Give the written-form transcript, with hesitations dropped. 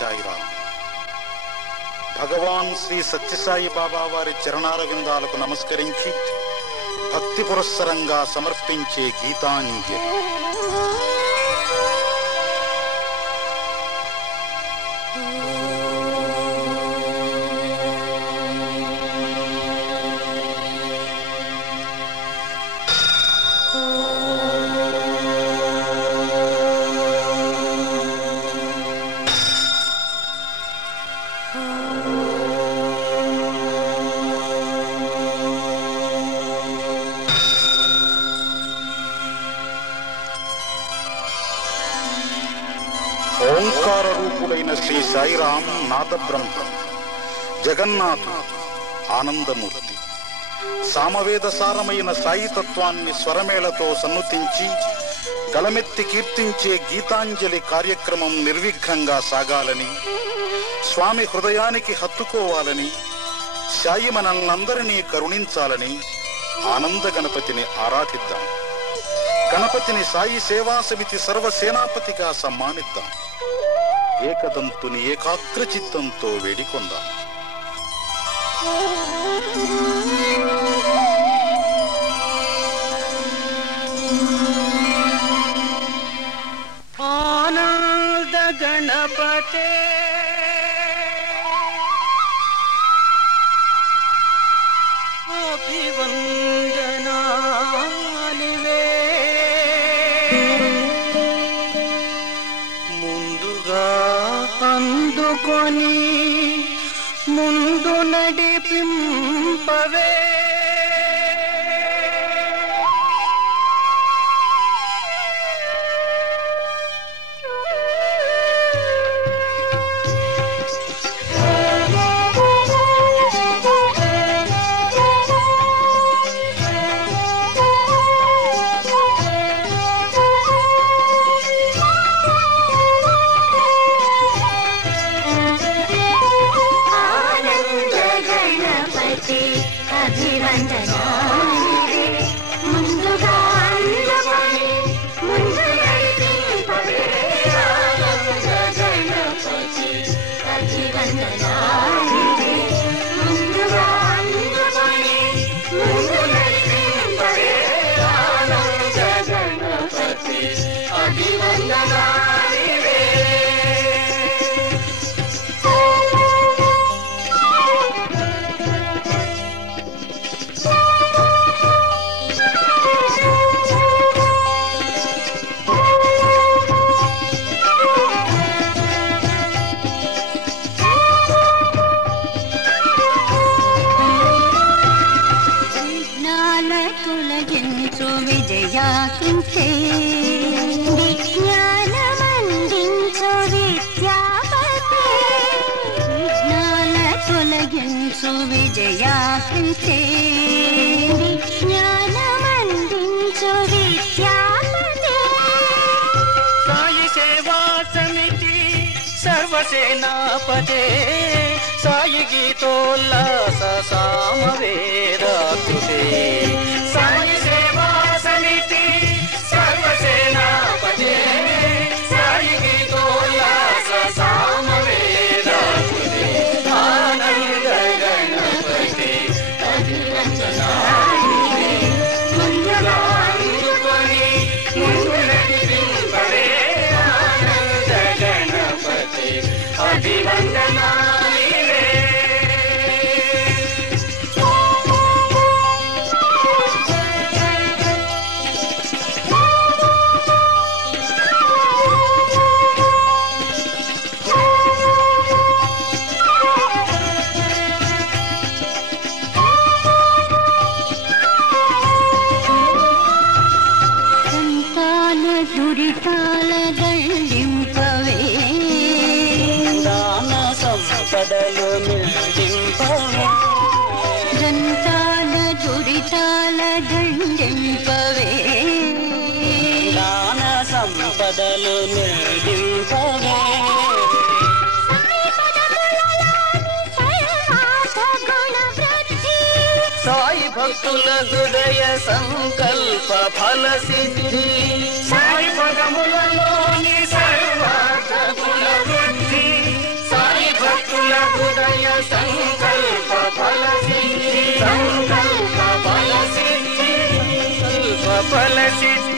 సాయిరాం. భగవాన్ శ్రీ సత్యసాయి బాబా వారి చరణార విందాలకు నమస్కరించి భక్తి పురస్సరంగా సమర్పించే గీతాంజలి. ఓంకార రూపుడైన శ్రీ సాయిరాం నాదబ్రహ్మ, జగన్నాథుడు, ఆనందమూర్తి. సామవేద సారమైన సాయితత్వాన్ని స్వరమేళతో సన్నుతించి గలమెత్తి కీర్తించే గీతాంజలి కార్యక్రమం నిర్విఘ్నంగా సాగాలని, స్వామి హృదయానికి హత్తుకోవాలని, సాయి మనల్నందరినీ కరుణించాలని ఆనంద గణపతిని ఆరాధిద్దాం. గణపతిని సాయి సేవా సమితి సర్వసేనాపతిగా సమ్మానిద్దాం. ఏకదంతుని ఏకాగ్ర చిత్తంతో వేడికొందాం. ఆనంద గణపతే అభివందనాలివే. ముందుగా అందుకొని ముందు నడిపింపవే. సాయి సేవా సమితి సర్వసేనాపతే సాయి గీతోల్లాస సామవేదాకృతే. సాయి సేవా సమితి సర్వసేనాపతే సాయి గీతోల్లాస సామవేదాకృతే. ఆనంద గణపతి అభివందనాలివే. ముందుగా అందుకొని ముందు నడిపింపవే. ఆనంద గణపతి అభివందనాలివే. దురితాల దండింపవే. దాన సంపదలు నిండింపవే. దంతాల దురితాల దండింపవే. దాన సంపదలు నిండింపవే. సాయి భక్తుల హృదయ సంకల్ప ఫల సిద్ధి. సాయి పదములలోని సర్వార్థ గుణ వృద్ధి. సంకల్ప ఫల సిద్ధి సంకల్ప ఫల సిద్ధి సంకల్ప ఫల సిద్ధి